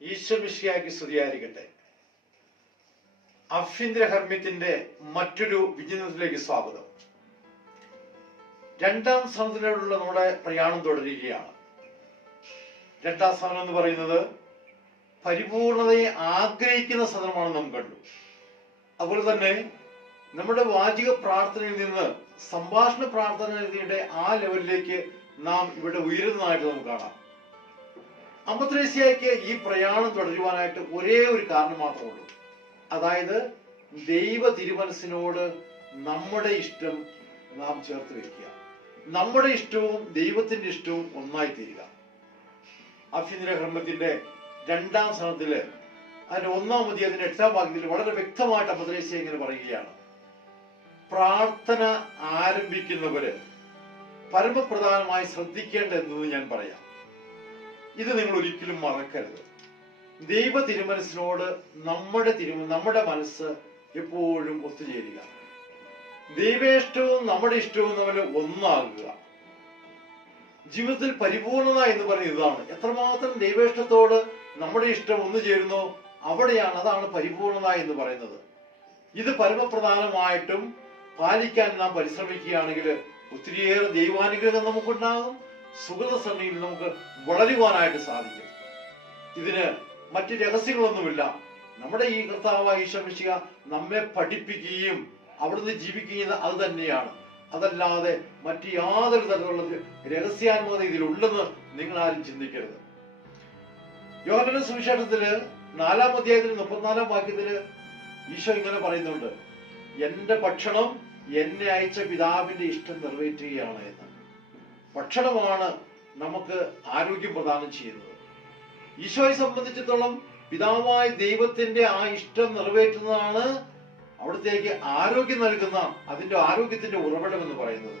ഈശ്വമിശിഹായ്ക്ക് സ്തുതിയായിരിക്കട്ടെ. ആഭ്യന്തര ഹർമ്മ്യത്തിന്റെ മറ്റൊരു വിചിന്തനത്തിലേക്ക് സ്വാഗതം. രണ്ടാം സ്ഥാനത്തിലുള്ള നമ്മുടെ പ്രയാണം തുടരുകയാണ്. രണ്ടാം സ്ഥാനം എന്ന് പറയുന്നത് പരിപൂർണതയെ ആഗ്രഹിക്കുന്ന സദനമാണെന്ന് നാം കണ്ടു. അതുപോലെ തന്നെ നമ്മുടെ വാചിക പ്രാർത്ഥനയിൽ നിന്ന് സംഭാഷണ പ്രാർത്ഥനയുടെ ആ ലെവലിലേക്ക് നാം ഇവിടെ ഉയരുന്നതായിട്ട് നമുക്ക് കാണാം. അമ്മത്രേസ്യയ്ക്ക് ഈ പ്രയാണം തുടരുവാനായിട്ട് ഒരേ ഒരു കാരണം മാത്രമേ ഉള്ളൂ. അതായത് ദൈവ തിരുമനസ്സിനോട് നമ്മുടെ ഇഷ്ടം നാം ചേർത്ത് വെക്കുക. നമ്മുടെ ഇഷ്ടവും ദൈവത്തിന്റെ ഇഷ്ടവും ഒന്നായി തീരുക. ആഭ്യന്തര ഹർമ്മ്യത്തിന്റെ രണ്ടാം സ്ഥാനത്തില് അതിന്റെ 1-ാം അധ്യായത്തിന്റെ 8-ാം വാക്യത്തിൽ വളരെ വ്യക്തമായിട്ട് അമ്മത്രേസ്യ ഇങ്ങനെ പറയുകയാണ്: പ്രാർത്ഥന ആരംഭിക്കുന്നവര് പരമപ്രധാനമായി ശ്രദ്ധിക്കേണ്ടതെന്ന് ഞാൻ പറയാം. ഇത് നിങ്ങൾ ഒരിക്കലും മറക്കരുത്. ദൈവ തിരുമനസ്സിനോട് നമ്മുടെ മനസ്സ് എപ്പോഴും ഒത്തുചേരുക. ദൈവേഷ്ടവും നമ്മുടെ ഇഷ്ടവും തമ്മിൽ ഒന്നാകുക. ജീവിതത്തിൽ പരിപൂർണത എന്ന് പറയുന്നത് ഇതാണ്. എത്രമാത്രം ദൈവേഷ്ടത്തോട് നമ്മുടെ ഇഷ്ടം ഒന്നു ചേരുന്നോ അതാണ് പരിപൂർണത എന്ന് പറയുന്നത്. ഇത് പരമപ്രധാനമായിട്ടും പാലിക്കാൻ നാം പരിശ്രമിക്കുകയാണെങ്കിൽ ഒത്തിരിയേറെ ദൈവാനുഗ്രഹം നമുക്കുണ്ടാകും. സുഗത സന്നിധിയിൽ നമുക്ക് വളരുവാനായിട്ട് സാധിക്കും. ഇതിന് മറ്റു രഹസ്യങ്ങളൊന്നുമില്ല. നമ്മുടെ ഈ കർത്താവായ ഈശോ മിശിഹ നമ്മെ പഠിപ്പിക്കുകയും അവിടുന്ന് ജീവിക്കുകയും അത് തന്നെയാണ്. അതല്ലാതെ മറ്റു യാതൊരു തരത്തിലുള്ള രഹസ്യാത്മകത ഇതിലുണ്ടെന്ന് നിങ്ങൾ ആരും ചിന്തിക്കരുത്. യോഹന്നാന്റെ സുവിശേഷത്തില് 4-ാം അധ്യായത്തിൽ 34-ാം വാക്യത്തില് ഈശോ ഇങ്ങനെ പറയുന്നുണ്ട്: എന്റെ ഭക്ഷണം എന്നെ അയച്ച പിതാവിന്റെ ഇഷ്ടം നിറവേറ്റുകയാണ് എന്ന്. ഭക്ഷണമാണ് നമുക്ക് ആരോഗ്യം പ്രദാനം ചെയ്യുന്നത്. ഈശോയെ സംബന്ധിച്ചിടത്തോളം പിതാവായ ദൈവത്തിന്റെ ആ ഇഷ്ടം നിറവേറ്റുന്നതാണ് അവിടത്തേക്ക് ആരോഗ്യം നൽകുന്ന അതിന്റെ ആരോഗ്യത്തിന്റെ ഉറവിടം എന്ന് പറയുന്നത്.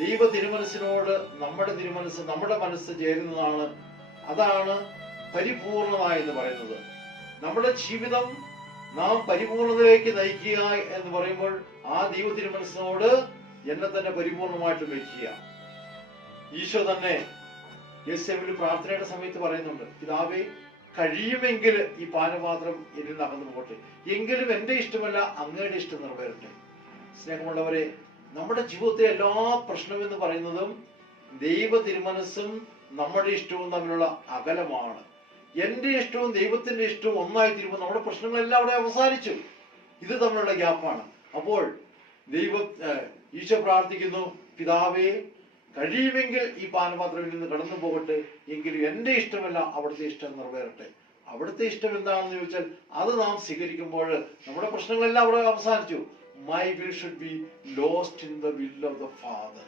ദൈവ തിരുമനസ്സിനോട് നമ്മുടെ മനസ്സ് ചേരുന്നതാണ്. അതാണ് പരിപൂർണത എന്ന് പറയുന്നത്. നമ്മുടെ ജീവിതം നാം പരിപൂർണതയിലേക്ക് നയിക്കുക എന്ന് പറയുമ്പോൾ ആ ദൈവ തിരുമനസ്സിനോട് എന്നെ തന്നെ പരിപൂർണമായിട്ട് വയ്ക്കുക. ഈശോ തന്നെ യെസേമിൽ പ്രാർത്ഥനയുടെ സമയത്ത് പറയുന്നുണ്ട്: പിതാവേ, കഴിയുമെങ്കിൽ ഈ പാനപാത്രം എന്നിൽ നിന്ന് അകന്നു പോകട്ടെ, എങ്കിലും എന്റെ ഇഷ്ടമല്ല അങ്ങയുടെ ഇഷ്ടം നിറവേറട്ടെ. സ്നേഹമുള്ളവരെ, നമ്മുടെ ജീവിതത്തിലെ എല്ലാ പ്രശ്നമെന്ന് പറയുന്നതും ദൈവ തിരുമനസ്സും നമ്മുടെ ഇഷ്ടവും തമ്മിലുള്ള അകലമാണ്. എന്റെ ഇഷ്ടവും ദൈവത്തിന്റെ ഇഷ്ടവും ഒന്നായി തീരുമ്പോൾ നമ്മുടെ പ്രശ്നങ്ങളെല്ലാം അവിടെ അവസാനിച്ചു. ഇത് തമ്മിലുള്ള ഗ്യാപ്പാണ്. അപ്പോൾ ഈശോ പ്രാർത്ഥിക്കുന്നു: പിതാവേ, കഴിയുമെങ്കിൽ ഈ പാനപാത്രത്തിൽ നിന്ന് കടന്നു പോകട്ടെ, എങ്കിലും എന്റെ ഇഷ്ടമല്ല അവിടുത്തെ ഇഷ്ടം നിറവേറട്ടെ. അവിടുത്തെ ഇഷ്ടം എന്താണെന്ന് ചോദിച്ചാൽ അത് നാം സ്വീകരിക്കുമ്പോൾ നമ്മുടെ പ്രശ്നങ്ങളെല്ലാം അവിടെ അവസാനിച്ചു. My will should be lost in the will of the father.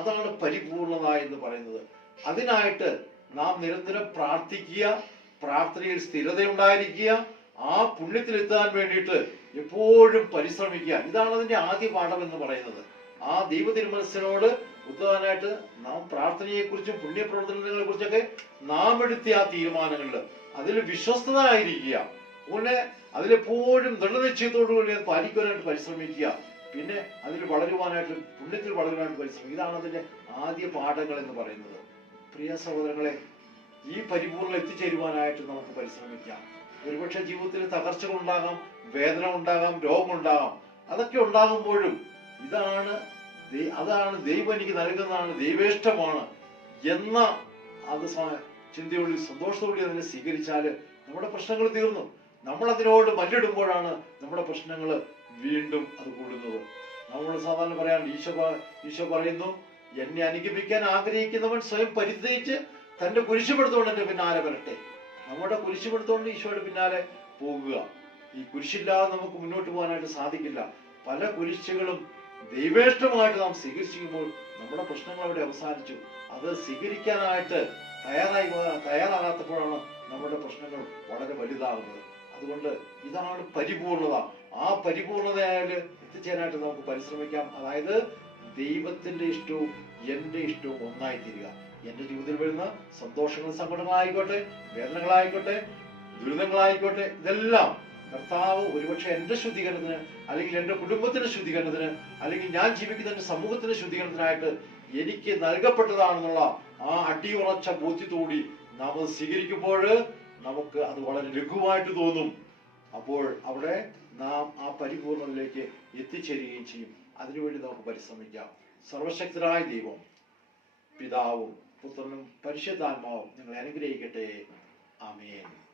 അതാണ് പരിപൂർണത എന്ന് പറയുന്നത്. അതിനായിട്ട് നാം നിരന്തരം പ്രാർത്ഥിക്കുക, പ്രാർത്ഥനയിൽ സ്ഥിരതയുണ്ടായിരിക്കുക, ആ പുണ്യത്തിലെത്താൻ വേണ്ടിയിട്ട് എപ്പോഴും പരിശ്രമിക്കുക. ഇതാണ് അതിന്റെ ആദ്യ പാഠം എന്ന് പറയുന്നത്. ആ ദൈവ തിരുമനസ്സിനോട് ഒത്തുവാനായിട്ട് നാം പ്രാർത്ഥനയെക്കുറിച്ചും പുണ്യപ്രവർത്തനങ്ങളെ കുറിച്ചൊക്കെ നാം എടുത്ത ആ തീരുമാനങ്ങളിൽ അതിൽ വിശ്വസ്തത ആയിരിക്കുക. അതുപോലെ അതിലെപ്പോഴും ദൃഢനിശ്ചയത്തോടുകൂടി പാലിക്കുവാനായിട്ട് പരിശ്രമിക്കുക. പിന്നെ അതിൽ വളരുവാനായിട്ട്, പുണ്യത്തിൽ വളരുവാനായിട്ട് പരിശ്രമിക്കുക. ഇതാണ് അതിന്റെ ആദ്യ പാഠങ്ങൾ എന്ന് പറയുന്നത്. പ്രിയ സഹോദരങ്ങളെ, ഈ പരിപൂർണ്ണ എത്തിച്ചേരുവാനായിട്ട് നമുക്ക് പരിശ്രമിക്കാം. ഒരുപക്ഷെ ജീവിതത്തിൽ തകർച്ചകൾ ഉണ്ടാകാം, വേദന ഉണ്ടാകാം, രോഗമുണ്ടാകാം. അതൊക്കെ ഉണ്ടാകുമ്പോഴും അതാണ് ദൈവം എനിക്ക് നൽകുന്നതാണ്, ദൈവേഷ്ടമാണ് എന്ന ചിന്തയോടെ സന്തോഷത്തോടെ അതിനെ സ്വീകരിച്ചാല് നമ്മുടെ പ്രശ്നങ്ങൾ തീർന്നു. നമ്മൾ അതിനോട് മല്ലിടുമ്പോഴാണ് നമ്മുടെ പ്രശ്നങ്ങൾ വീണ്ടും അത് കൂടുന്നത്. നമ്മൾ സാധാരണ പറയാൻ ഈശോ പറയുന്നു: എന്നെ അനുഗമിക്കാൻ ആഗ്രഹിക്കുന്നവൻ സ്വയം പരിത്യജിച്ച് തന്റെ കുരിശുപെടുത്തോണ്ട് എന്റെ പിന്നാലെ വരട്ടെ. നമ്മുടെ കുരിശുപെടുത്തോണ്ട് ഈശോയുടെ പിന്നാലെ പോകുക. ഈ കുരിശില്ലാതെ നമുക്ക് മുന്നോട്ട് പോകാനായിട്ട് സാധിക്കില്ല. പല കുരിശുകളും ദൈവേഷ്ടമായിട്ട് നാം സ്വീകരിക്കുമ്പോൾ നമ്മുടെ പ്രശ്നങ്ങൾ അവിടെ അവസാനിച്ചു. അത് സ്വീകരിക്കാനായിട്ട് തയ്യാറാകാത്തപ്പോഴാണ് നമ്മുടെ പ്രശ്നങ്ങൾ വളരെ വലുതാകുന്നത്. അതുകൊണ്ട് ഇതാണ് പരിപൂർണത. ആ പരിപൂർണതയാൽ എത്തിച്ചേരാനായിട്ട് നമുക്ക് പരിശ്രമിക്കാം. അതായത് ദൈവത്തിന്റെ ഇഷ്ടവും എന്റെ ഇഷ്ടവും ഒന്നായി തീരുക. എന്റെ ജീവിതത്തിൽ വരുന്ന സന്തോഷങ്ങളും സങ്കടങ്ങളായിക്കോട്ടെ, വേദനകളായിക്കോട്ടെ, ദുരിതങ്ങളായിക്കോട്ടെ, ഇതെല്ലാം കർത്താവ് ഒരുപക്ഷെ എന്റെ ശുദ്ധീകരണത്തിന്, അല്ലെങ്കിൽ എന്റെ കുടുംബത്തിന്റെ ശുദ്ധീകരണത്തിന്, അല്ലെങ്കിൽ ഞാൻ ജീവിക്കുന്ന എന്റെ സമൂഹത്തിന്റെ ശുദ്ധീകരണത്തിനായിട്ട് എനിക്ക് നൽകപ്പെട്ടതാണെന്നുള്ള ആ അടിയുറച്ച ബോധ്യത്തോടി നാം അത് സ്വീകരിക്കുമ്പോൾ നമുക്ക് അത് വളരെ ലഘുവായിട്ട് തോന്നും. അപ്പോൾ അവിടെ നാം ആ പരിപൂർണതയിലേക്ക് എത്തിച്ചേരുകയും ചെയ്യും. അതിനുവേണ്ടി നമുക്ക് പരിശ്രമിക്കാം. സർവശക്തനായ ദൈവം, പിതാവും പുത്രനും പരിശുദ്ധാത്മാവും നിങ്ങളെ അനുഗ്രഹിക്കട്ടെ. ആമേൻ.